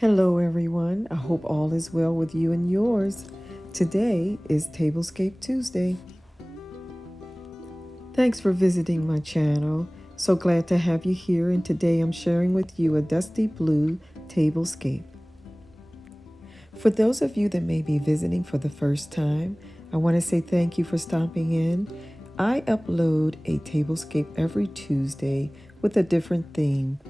Hello, everyone. I hope all is well with you and yours. Today is Tablescape Tuesday. Thanks for visiting my channel. So glad to have you here, and today I'm sharing with you a dusty blue tablescape. For those of you that may be visiting for the first time, I want to say thank you for stopping in. I upload a tablescape every Tuesday with a different theme,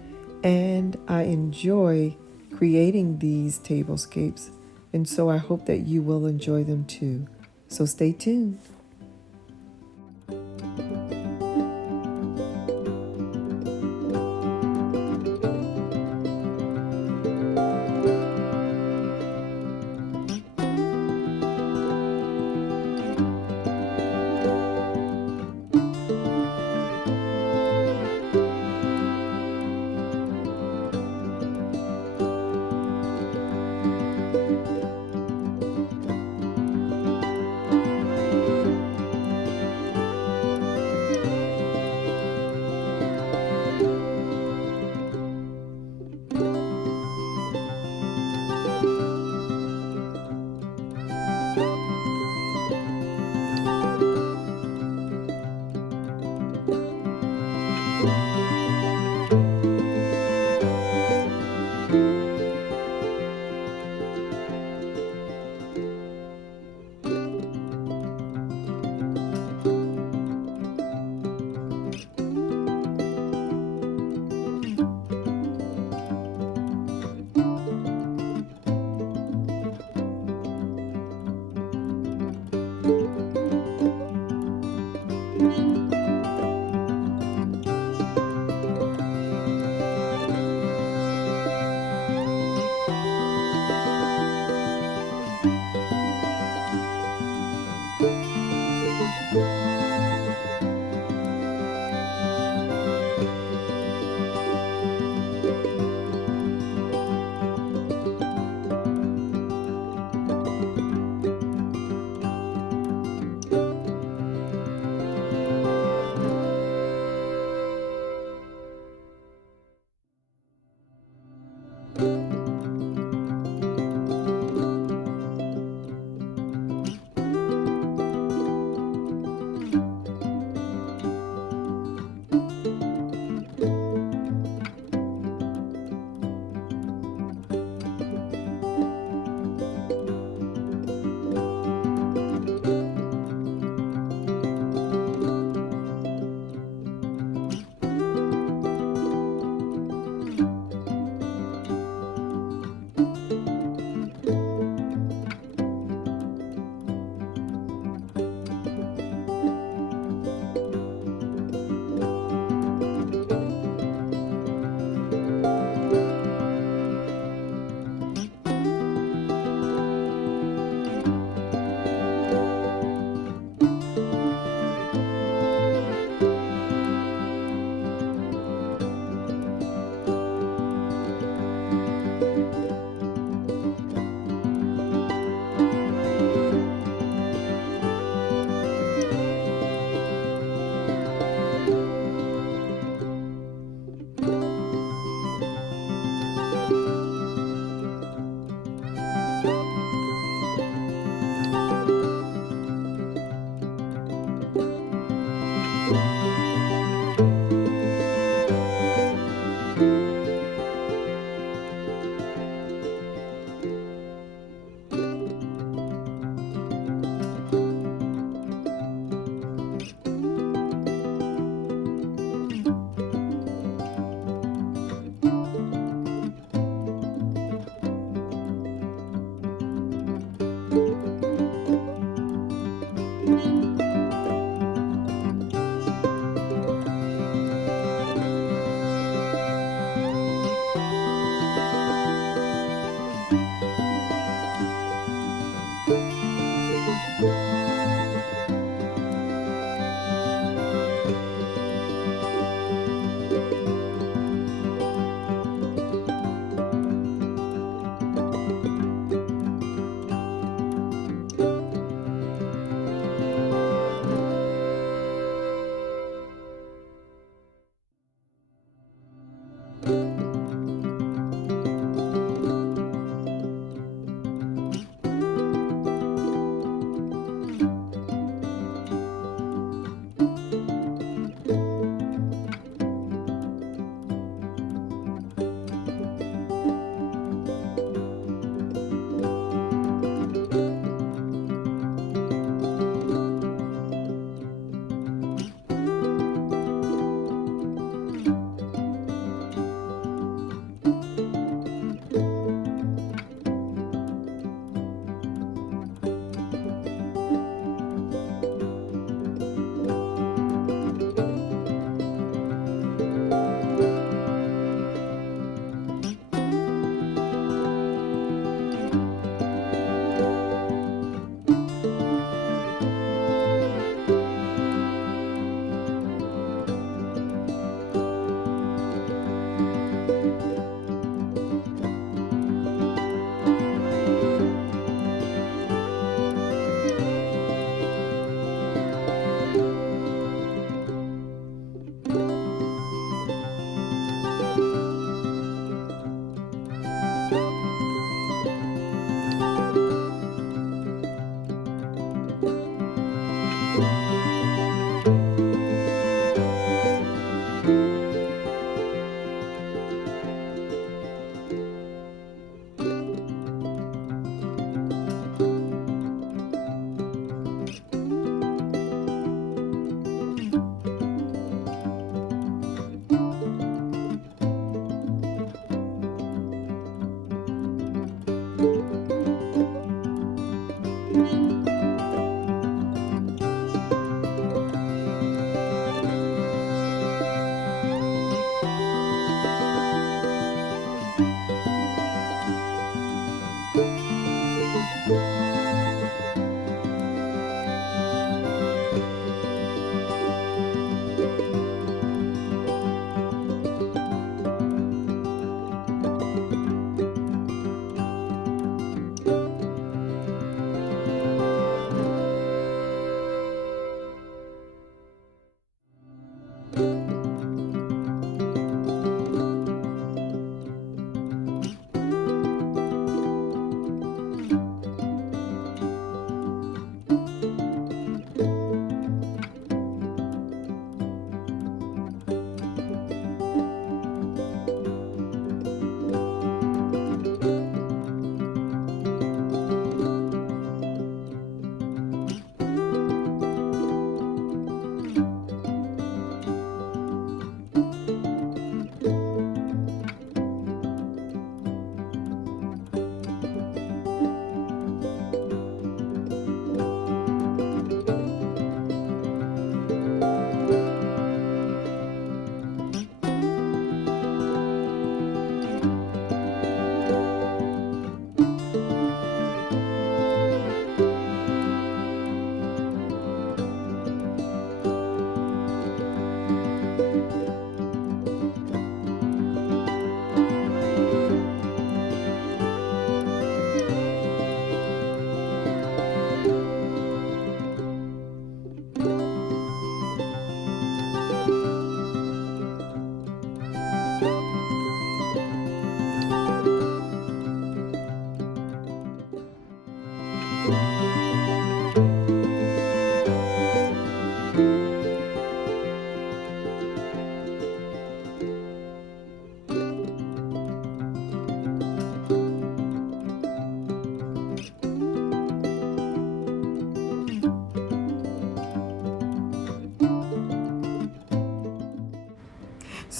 and I enjoy creating these tablescapes, and so I hope that you will enjoy them too. So stay tuned.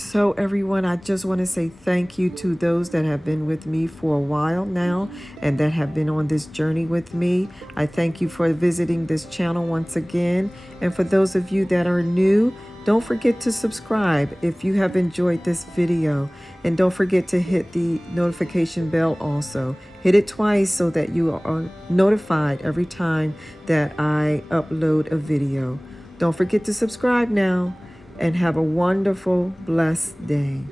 So everyone, I just want to say thank you to those that have been with me for a while now and that have been on this journey with me. I thank you for visiting this channel once again. And for those of you that are new, don't forget to subscribe if you have enjoyed this video. And don't forget to hit the notification bell also. Hit it twice so that you are notified every time that I upload a video. Don't forget to subscribe now. And have a wonderful, blessed day.